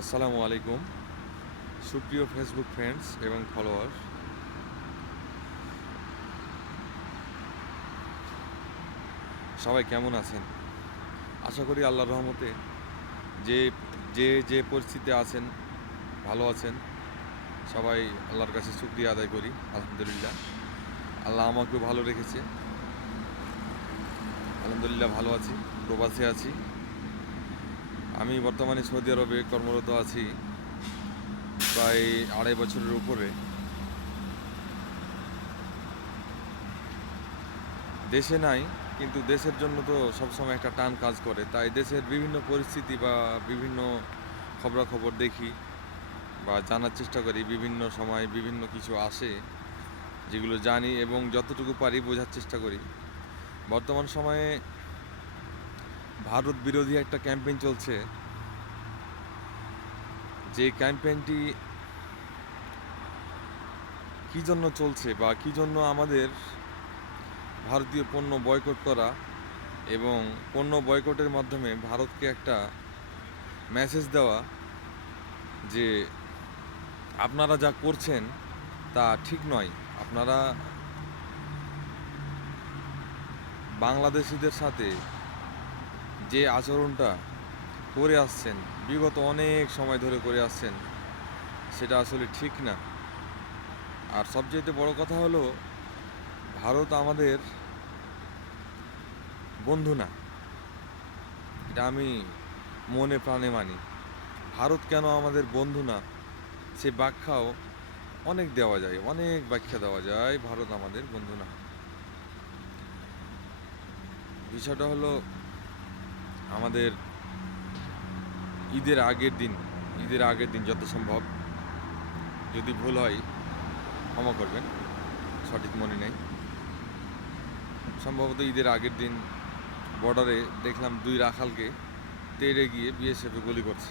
আসসালামু আলাইকুম সুপ্রিয় ফেসবুক ফ্রেন্ডস এবং ফলোয়ার। সবাই কেমন আছেন? আশা করি আল্লাহর রহমতে যে যে পরিস্থিতিতে আছেন ভালো আছেন। সবাই আল্লাহর কাছে শুকরিয়া আদায় করি। আলহামদুলিল্লাহ, আল্লাহ আমাকেও ভালো রেখেছে। আলহামদুলিল্লাহ ভালো আছি, প্রবাসে আছি। আমি বর্তমানে সৌদি আরবে কর্মরত আছি প্রায় 2.5 বছরের উপরে। দেশে নাই, কিন্তু দেশের জন্য তো সবসময় একটা টান কাজ করে, তাই দেশের বিভিন্ন পরিস্থিতি বা বিভিন্ন খবরাখবর দেখি বা জানার চেষ্টা করি। বিভিন্ন সময় বিভিন্ন কিছু আসে যেগুলো জানি এবং যতটুকু পারি বোঝার চেষ্টা করি। বর্তমান সময়ে ভারত বিরোধী একটা ক্যাম্পেইন চলছে, যে ক্যাম্পেইনটি কী জন্য চলছে বা কী জন্য আমাদের ভারতীয় পণ্য বয়কট করা এবং পণ্য বয়কটের মাধ্যমে ভারতকে একটা মেসেজ দেওয়া যে আপনারা যা করছেন তা ঠিক নয়। আপনারা বাংলাদেশিদের সাথে যে আচরণটা করে আসছেন, বিগত অনেক সময় ধরে করে আসছেন, সেটা আসলে ঠিক না। আর সবচেয়ে বড় কথা হলো, ভারত আমাদের বন্ধু না, এটা আমি মনে প্রাণে মানি। ভারত কেন আমাদের বন্ধু না, সে ব্যাখ্যাও অনেক দেওয়া যায়, অনেক ব্যাখ্যা দেওয়া যায় ভারত আমাদের বন্ধু না। বিষয়টা হলো, আমাদের ঈদের আগের দিন যত সম্ভব, যদি ভুল হয় ক্ষমা করবেন, সঠিক মনে নেই, সম্ভবত ঈদের আগের দিন বর্ডারে দেখলাম 2 রাখালকে তেড়ে গিয়ে বিএসএফে গুলি করছে।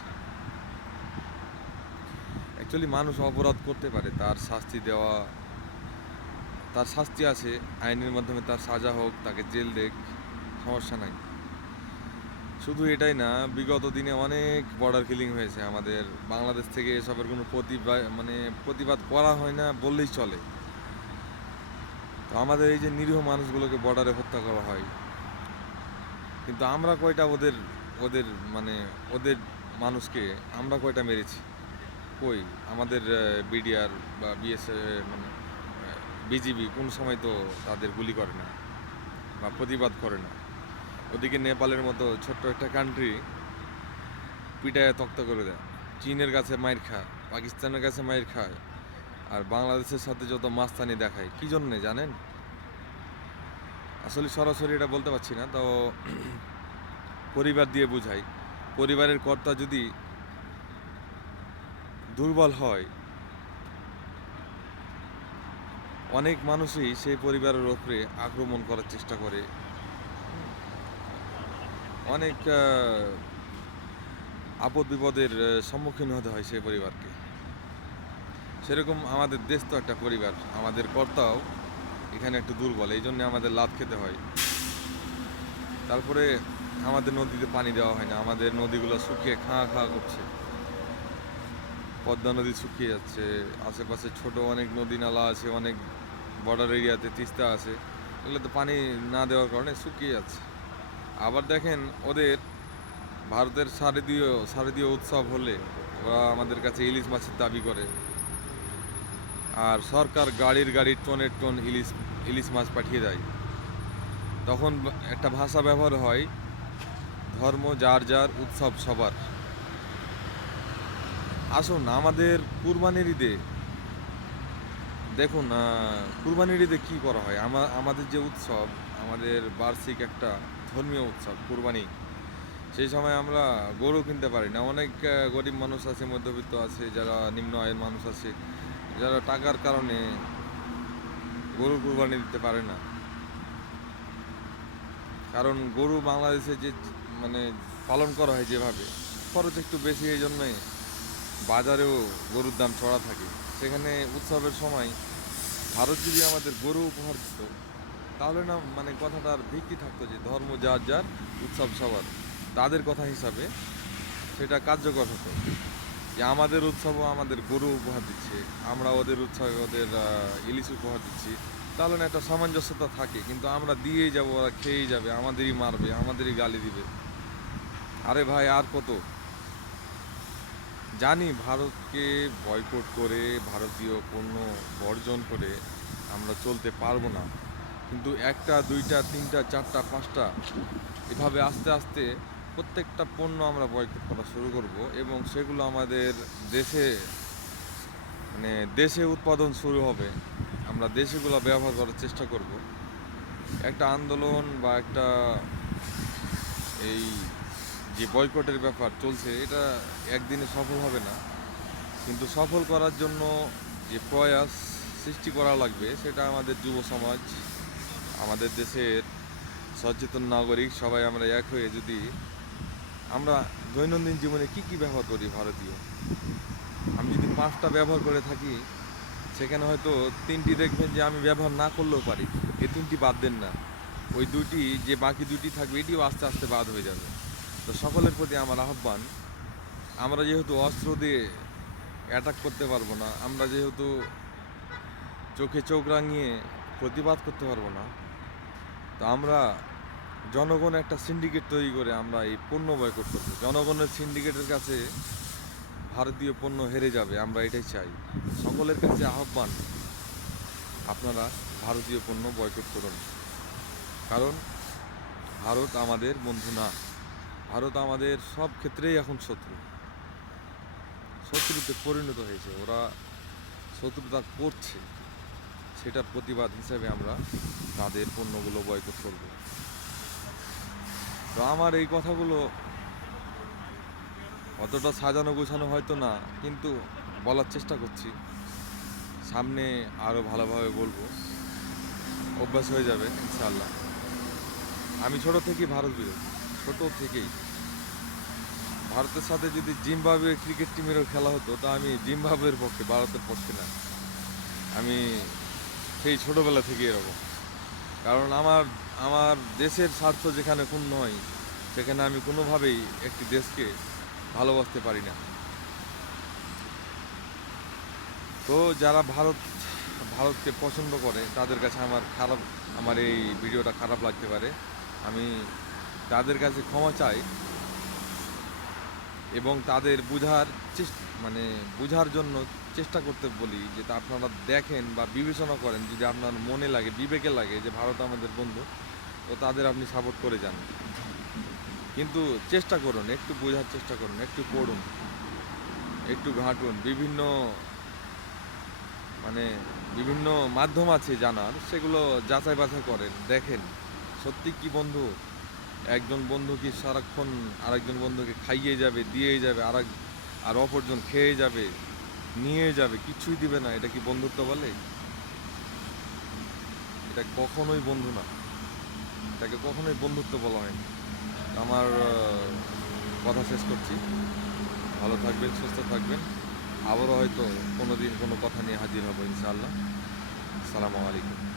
অ্যাকচুয়ালি মানুষ অপরাধ করতে পারে, তার শাস্তি আছে আইনের মাধ্যমে, তার সাজা হোক, তাকে জেল দেখ, সমস্যা নাই। শুধু এটাই না, বিগত দিনে অনেক বর্ডার কিলিং হয়েছে আমাদের বাংলাদেশ থেকে। এসবের কোনো প্রতিবাদ করা হয় না বললেই চলে। তো আমাদের এই যে নিরীহ মানুষগুলোকে বর্ডারে হত্যা করা হয়, কিন্তু আমরা কয়টা ওদের ওদের মানে ওদের মানুষকে আমরা কয়টা মেরেছি? কই? আমাদের বিডিআর বা বিজিবি কোন সময় তো তাদের গুলি করে না বা প্রতিবাদ করে না। ওদিকে নেপালের মতো ছোট্ট একটা কান্ট্রি পিটায় তক্তা করে দেয়, চীনের কাছে মাইর খায়, পাকিস্তানের কাছে মাইর খায়, আর বাংলাদেশের সাথে যত মাস্তানি দেখায় কী জন্যে জানেন? আসলে সরাসরি এটা বলতে পারছি না, তো পরিবার দিয়ে বোঝাই। পরিবারের কর্তা যদি দুর্বল হয়, অনেক মানুষই সেই পরিবারের ওপরে আক্রমণ করার চেষ্টা করে, অনেক আপদ বিপদের সম্মুখীন হতে হয় সেই পরিবারকে। সেরকম আমাদের দেশ তো একটা পরিবার, আমাদের কর্তাও এখানে একটু দুর্বল, এই জন্যে আমাদের লাত খেতে হয়। তারপরে আমাদের নদীতে পানি দেওয়া হয় না, আমাদের নদীগুলো শুকিয়ে খাঁ খাঁ করছে। পদ্মা নদী শুকিয়ে যাচ্ছে, আশেপাশে ছোট অনেক নদী নালা আছে, অনেক বর্ডার এরিয়াতে তিস্তা আছে, এগুলোতে পানি না দেওয়ার কারণে শুকিয়ে যাচ্ছে। আবার দেখেন, ওদের ভারতের শারদীয় উৎসব হলে ওরা আমাদের কাছে ইলিশ মাছের দাবি করে, আর সরকার গাড়ির টনের টন ইলিশ মাছ পাঠিয়ে দেয়। তখন একটা ভাষা ব্যবহার হয়, ধর্ম যার যার, উৎসব সবার। আসুন আমাদের কুরবানির ঈদে দেখুন, কুরবানির ঈদে কী করা হয়। আমাদের যে উৎসব, আমাদের বার্ষিক একটা ধর্মীয় উৎসব কুরবানি, সেই সময় আমরা গরু কিনতে পারি না। অনেক গরিব মানুষ আছে, মধ্যবিত্ত আছে, যারা নিম্ন আয়ের মানুষ আছে, যারা টাকার কারণে গরু কুরবানি দিতে পারে না। কারণ গরু বাংলাদেশে যে মানে পালন করা হয় যেভাবে, খরচ একটু বেশি, এই জন্যই বাজারেও গরুর দাম চড়া থাকে। সেখানে উৎসবের সময় ভারত যদি আমাদের গরু উপহার দিত, তাহলে না কথাটার ভিত্তি থাকতো যে ধর্ম যার যার, উৎসব সবার, তাদের কথা হিসাবে সেটা কার্যকর হতো। যে আমাদের উৎসবও আমাদের গরু উপহার দিচ্ছে, আমরা ওদের উৎসবে ওদের ইলিশ উপহার দিচ্ছি, তাহলে না একটা সামঞ্জস্যতা থাকে। কিন্তু আমরা দিয়েই যাব, ওরা খেয়েই যাবে, আমাদেরই মারবে, আমাদেরই গালি দিবে। আরে ভাই আর কত? জানি ভারতকে বয়কট করে, ভারতীয় পণ্য বর্জন করে আমরা চলতে পারবো না, কিন্তু একটা দুইটা তিনটা চারটা পাঁচটা এভাবে আস্তে আস্তে প্রত্যেকটা পণ্য আমরা বয়কট করা শুরু করব, এবং সেগুলো আমাদের দেশে মানে দেশে উৎপাদন শুরু হবে। আমরা দেশেগুলো ব্যবহার করার চেষ্টা করব। একটা আন্দোলন বা একটা এই যে বয়কটের ব্যাপার চলছে, এটা একদিনে সফল হবে না, কিন্তু সফল করার জন্য যে প্রয়াস সৃষ্টি করা লাগবে, সেটা আমাদের যুব সমাজ, আমাদের দেশের সচেতন নাগরিক সবাই আমরা এক হয়ে যদি আমরা দৈনন্দিন জীবনে কি কি ব্যবহার করি ভারতীয়, আমি যদি 5টা ব্যবহার করে থাকি, সেখানে হয়তো 3টি দেখবেন যে আমি ব্যবহার না করলেও পারি, এই 3টি বাদ দেন না, ওই দুটি যে বাকি দুটি থাকবে এটিও আস্তে আস্তে বাদ হয়ে যাবে। তো সকলের প্রতি আমার আহ্বান, আমরা যেহেতু অস্ত্র দিয়ে অ্যাটাক করতে পারবো না, আমরা যেহেতু চোখে চোখ রাঙিয়ে প্রতিবাদ করতে পারবো না, তো আমরা জনগণ একটা সিন্ডিকেট তৈরি করে আমরা এই পণ্য বয়কট করবো। জনগণের সিন্ডিকেটের কাছে ভারতীয় পণ্য হেরে যাবে, আমরা এটাই চাই। সকলের কাছে আহ্বান, আপনারা ভারতীয় পণ্য বয়কট করুন, কারণ ভারত আমাদের বন্ধু না, ভারত আমাদের সব ক্ষেত্রেই এখন শত্রুতে পরিণত হয়েছে, ওরা শত্রুতা করছে, সেটার প্রতিবাদ হিসেবে আমরা তাদের পণ্যগুলো বয়কট করব। তো আমার এই কথাগুলো অতটা সাজানো গোছানো হয়তো না, কিন্তু বলার চেষ্টা করছি, সামনে আরও ভালোভাবে বলবো, অভ্যাস হয়ে যাবে ইনশাআল্লাহ। আমি ছোট থেকেই ভারত বিরোধী, ছোট থেকেই। ভারতের সাথে যদি জিম্বাবুয়ে ক্রিকেট টিমেরও খেলা হতো, তা আমি জিম্বাবুয়ের পক্ষে, ভারতের পক্ষে না। আমি সেই ছোটোবেলা থেকে এরকম, কারণ আমার আমার দেশের স্বার্থ যেখানে ক্ষুণ্ণ হয়, সেখানে আমি কোনোভাবেই একটি দেশকে ভালোবাসতে পারি না। তো যারা ভারতকে পছন্দ করে, তাদের কাছে আমার এই ভিডিওটা খারাপ লাগতে পারে। আমি তাদের কাছে ক্ষমা চাই, এবং তাদের বোঝার জন্য চেষ্টা করতে বলি, যে তা আপনারা দেখেন বা বিবেচনা করেন, যদি আপনার মনে লাগে, বিবেকে লাগে যে ভারত আমাদের বন্ধু, তো তাদের আপনি সাপোর্ট করে যান। কিন্তু চেষ্টা করুন, একটু বোঝার চেষ্টা করুন, একটু পড়ুন, একটু ঘাঁটুন, মানে বিভিন্ন মাধ্যম আছে জানার, সেগুলো যাচাই বাছাই করেন, দেখেন সত্যি কি বন্ধু। একজন বন্ধু কি সারাক্ষণ আরেকজন বন্ধুকে খাইয়ে যাবে, দিয়ে যাবে, আর অপরজন খেয়ে যাবে, নিয়ে যাবে, কিছুই দিবে না, এটা কি বন্ধুত্ব বলে? এটা কখনোই বন্ধু না, এটাকে কখনোই বন্ধুত্ব বলা হয়নি। আমার কথা শেষ করছি। ভালো থাকবেন, সুস্থ থাকবেন। আবারও হয়তো কোনো দিন কোনো কথা নিয়ে হাজির হব ইনশাআল্লাহ। আসসালামু আলাইকুম।